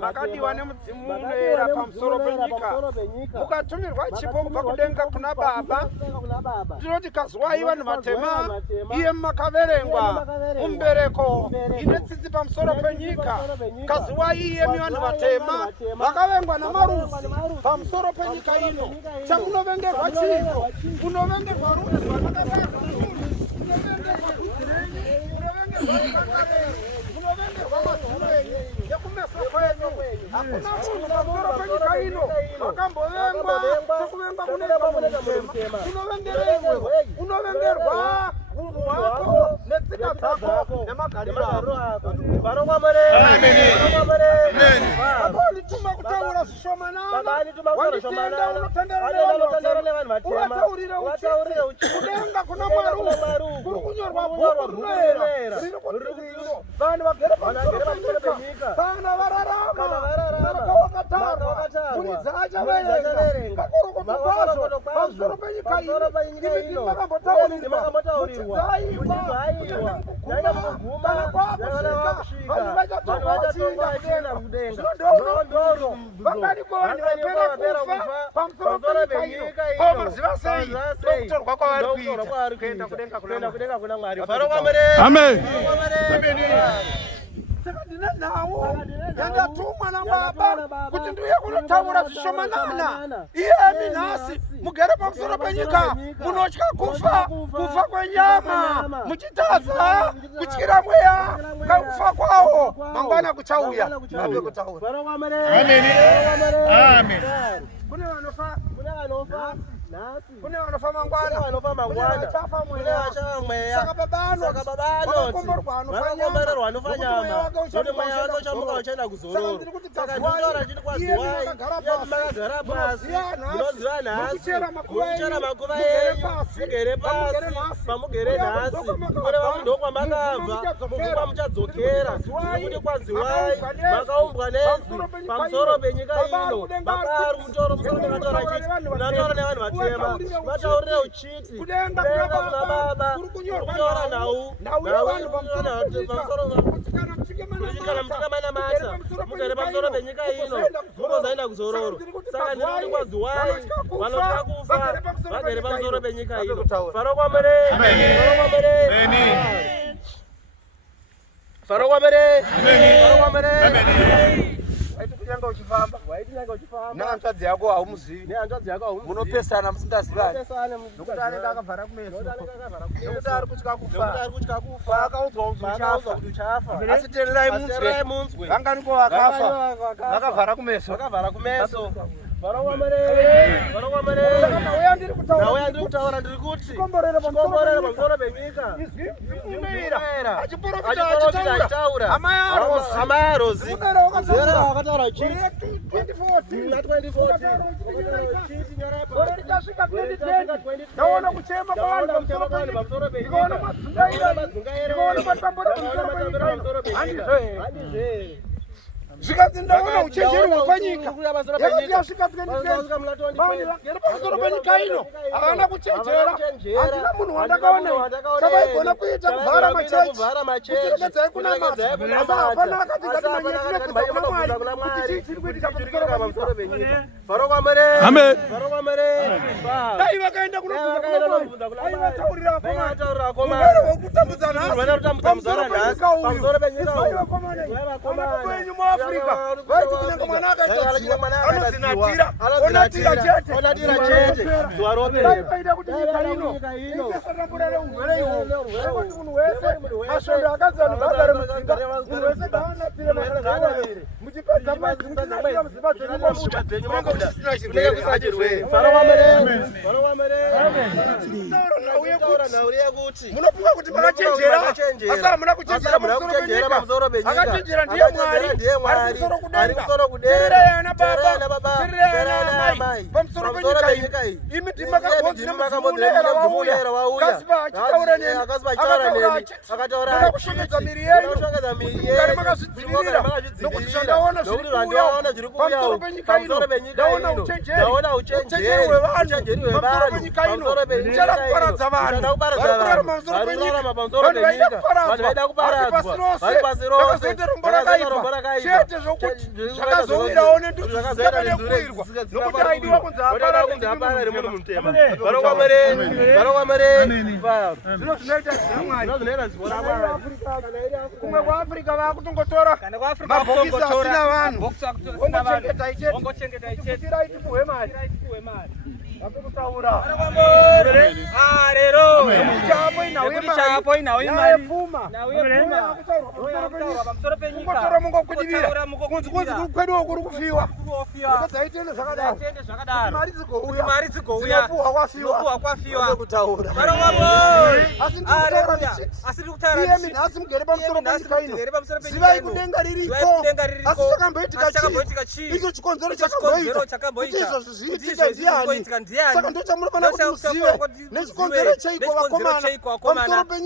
makadi wane mudzimunera pamusoro penyika mukatumirwa chipo kubva kudenga kuna Baba. Tinoti kaziwai vanhu vatema, iye makaverengwa mumbereko ine tsitsi pamusoro penyika. Kaziwai iyemi vanhu vatema vakavengwa namarudzi pamusoro penyika ino. Chamunovengerwa chiko, munovengerwa rudzi rwakavengwa, munovengerwa kudzirenyi, munovengerwa mazuro enyu ekumeso kwenyu. Hakuna munhu pamusoro penyika ino vakambovengwa sekuvengwa kunoitwa mutema. Unovengerwa unhu hwako netsika dzako nemagariro ako. Vakanituma kutaura zvishomanana, wanditenda unotendera nevanhu vatema, uvataurire uchiti kudenga kuna Mwari kuri kunyorwa bhuku rinoera riri kudzidziro. Vanhu vagere pamusoro penyika kana vararama vakawakatarwa mhuri dzaachaverenga kakorokoto kwazvo pamusoro penyika ino. Makambotaurirwa kana kwakusvika vanhu vachatorwa vachienda kudenga. Zvinodoro vangadikoni vapera kufa pamusoro penyika ino. Maziva sei nokutorwa kwavari kuenda kudenga kuna Mwari. Amen. Saka ndine nhau yandatumwa naBaba kuti ndiuye kunotaura zvishomanana. Iyemi nhasi mugere pamusoro penyika munotya kufa kwenyama, muchitadza kutyira mweya kufa kwawo. Mangwana kuchauya nawe kutaura. Amen. Kune vanofa kune vanofa mangwana, vachafa mweya. Saka Baba vakakomborwa anofa nyama, noti mweya wake uchamuka uchaenda kuzororo. Saka ndinotaura chiti kwaziwai makagara pasi munoziva nhasi muchichera makuva enyu mugere pasi pamugere nhasi kureva ndo kwamakabva mukukwa muchadzokera. Nokuti kwaziwai makaumbwa nesu pamusoro penyika ino. Makari kutoro musoro makataura chiti munataura nevanhu vatema, mataurire uchiti kudenga kuna Baba kunyora nhau pamusoro kana mtikamana mata mugere pamusoro penyika ino munozaenda kuzororo. Saka ndinoti kwaziwai vanotya kufa vagere pamusoro penyika ino. Faro kwamere Waiti uchifamba nehanzvadzi yako haumuzivi, munopesana musingazivani. Nokuti anenge akavhara kumeso, nokuti ari kutya kufa, akaudzwa kuti uchafa. Asi teererai munzwe, vanganiko vakafa vakavhara kumeso. Nauya ndiri kutaura ndiri kuti komborera pamusoro penyika achiprofita achitaura hama yaRozi wakataura chii 2014 richasvika 2010 ndaona kuchema kwavanhu pamusoro penyika, ndikaona matambuda pamusoro penyika. Handizve zvikadzi ndaona uchenjeri hwepanyika yakati yasvika 2010 vanhu vagere pamusoro penyika ino havana kuchenjera. Handina munhu wandakaona chavaigona kuita kuvhara machechi kutirikedzai kuna Mwari. Asi hapana akati ngatimanyetire kubva kuna Mwari kuti chii chiri kuitika pamusoro penyika. Amen. Dai vakaenda kunobvunza kuna Mwari vataurira vakomana ugere hwekutambudza nhasi pamusoro penyika uyu. Izvai vakomana kwenyu muAfrica Afrika vaiti kunyange mwana akaitadziwa anozinatira onatira chete vaida kuti nyika ino ikasatambura urwere ihwo kuti munhu wese masvondo akadzanu vagare mudzinga munhu wese daanatire maazavaviri muchipedza mazimutinatira muzimba dzenyu munenge musisina chirwere munofunga kuti makachenjera asi hamuna kuchenjera pamusoro penyika akachenjera ndiye Mwari ari kusoro kudenga tirirai ana baba tirirai ana amai pamusoro penyika iyi imi ndimakabvunzi nemudzimuleera wauya kasipa achitaura neni akataura muna kushongedza miri yenyu mugare makazvidzivirira nokuti zvandaona zviri kuuya pamusoro penyika ino ndaona uchenjeri hwevanhu pamusoro penyika ino uchada kuparadza vanhu pamusoro penyika vanhu vaida kuparadzwa vari pasi rose vakazoita rombo rakaipa chete zvokuti zvakazowirawo nendudzaka nekuwirwa nokuti aidiwa kunzi aparare munhu mutema varokwamare zvino zvinoita zina Mwari kumwe kwaAfrika vakutongotora mabhokisi asina vanhu ongochengetai chete tirai tipuhwe mari vakutaura rero chapo inhau pfuma kungotora mungokudivira kunzi kweduwo kuri kufiwa dzaitende zvakadaro mari dzigouya dzinopuhwa kwafiwa asi ndikutaura nhasi mugere pamusoro penyika ino zivai kudenga ririko asi chakamboitika chii icho chikonzero chakamboita kuti izvozvo zviitika ndiani saka ndo chamunofanira kuti muzive nechikonzero cheiko vakomana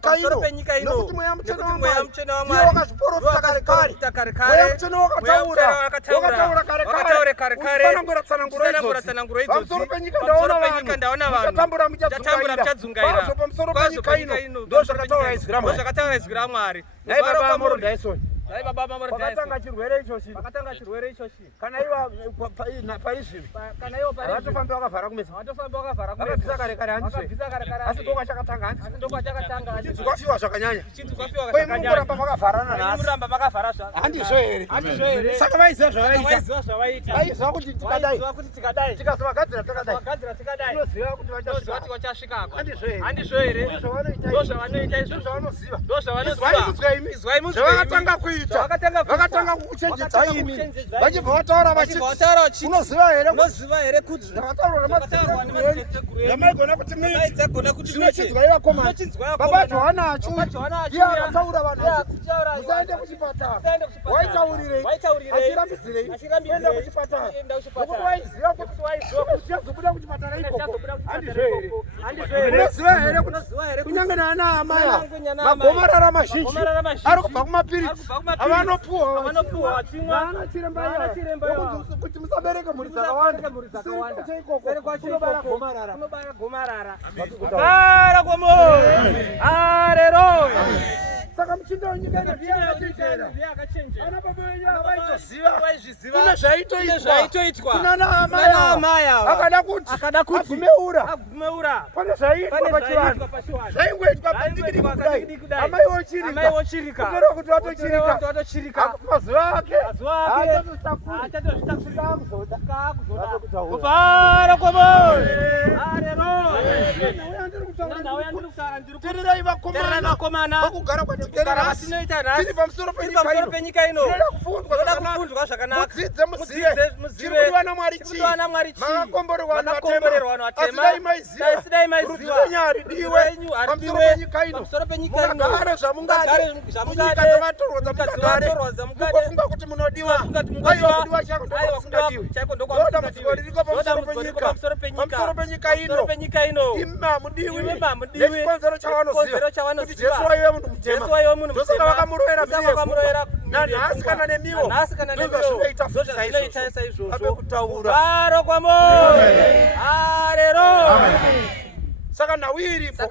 pamusoro penyika ino nokuti mweya mutsvene waMwari ndiye wakazviprofita kare mweya mutsvene wakataura kare tsanangura idzodzo pamusoro penyika ndaona vanhu muchadzungaira pamusoro penyika ino ndo zvakataura izwi raMwari dai baba Morodhaisoni vakatanga chirwere ichochi kana iva paizvino havatofambi vakavhara kumesa vakabvisa kare asi ndokwachakatanga uchinzi kwafiwa zvakanyanya kwai muramba makavharana nhasi handizvo here saka vaiziva zvavaita vaiziva kuti tikadai tikazovagadzira takadai inoziva kuti vachasvikako handizvo here ndozvavanoita izvozvavanoziva izwai mudzwa zvavakatanga kuita vakatanga kukuchenjedza imi vachibva vataura vachiti unoziva here kuti zvakataurwa nemadzitateguru yamaigona kuti miti zvinochidzwa ivakomana baba Johana achu iye akataura vanhu musaende kuchipatara waitaurirei achirambidzirei kuenda kuchipatara nokuti waiziva kuti yazobuda kuchipatara ikoko handizvo here unoziva here kuti kunyange naana amaya magomarara mazhinji ari kubva kumapiritsi avanopuhwa vachimwa kuti musabereke mhuri dzakawanda kunobara gomarara vara kwamoi haleluya saka muchinda wenyika ino ndiye akachenjera ana baba venyu vaitoziva kune zvaitoitwa kunana amaya akada kuti agumeura pane zvaiitwa pachivanhu zvaingoitwa padikidiki kudai amai vochirika kutoreva kuti vatochirika mazuva ake achatozvitakura kuvhara kwamoi tirirai vakomana vakugara kwatigere tiri pamusoro penyika ino inoda kufundwa zvakanaka mudzidzire vana Mwari chii makakomborerwa vanhu vatema sidai maiziva rudzivenyu ari pamusoro penyika ino mugare zvamungade munyika dzavatorwa dzamungade mukofunga kuti munodiwa aiwa chaiko ndoda muziko ririko pamusoro penyika ino imi hamudiwi nechikonzero chavanoziva kuti Jesu waive munhu mutema ndosaka vakamurovera miriyegupa nanhasi kana nemiwo ndozvazvinoita saizvozvo apekutaura varo kwamoi haleluya Saka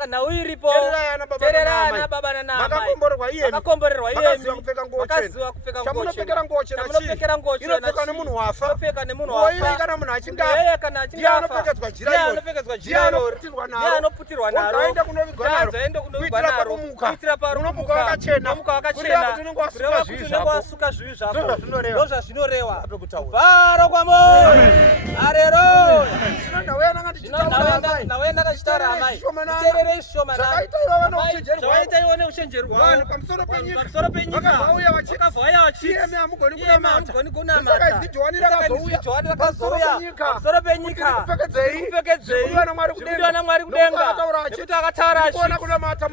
nawo iripo. Tererana baba na mama. Makakomborerwa iyemi. Vakaziva kupfeka ngoche. Chamunopfekera ngoche. Inopfekwa nemunhu wafa. Ngoiyi kana munhu achingafa. Ndiye anopfekedzwa jira irori. Ndiye anoputirwa naro. Aenda kunovigwa naro. Kuitira parumuka. Unomuka wakachena. Kureva kuti unenge wasuka zvivi zvako. Ndozvazvinoreva. Varo kwamuri. Haleluya. Nawe ndakachitaura amai. Tererei shoma nani. Zvakaita iwo neuchenjeri hwavo. Pamusoro penyika. Vakavauya vachiti iyemi hamugoni kunamata. Johani rakazouya. Pamusoro penyika. Kupfekedzei. Zvirikudiwa naMwari kudenga. Nekuti akataura achiti. Muri kunamata.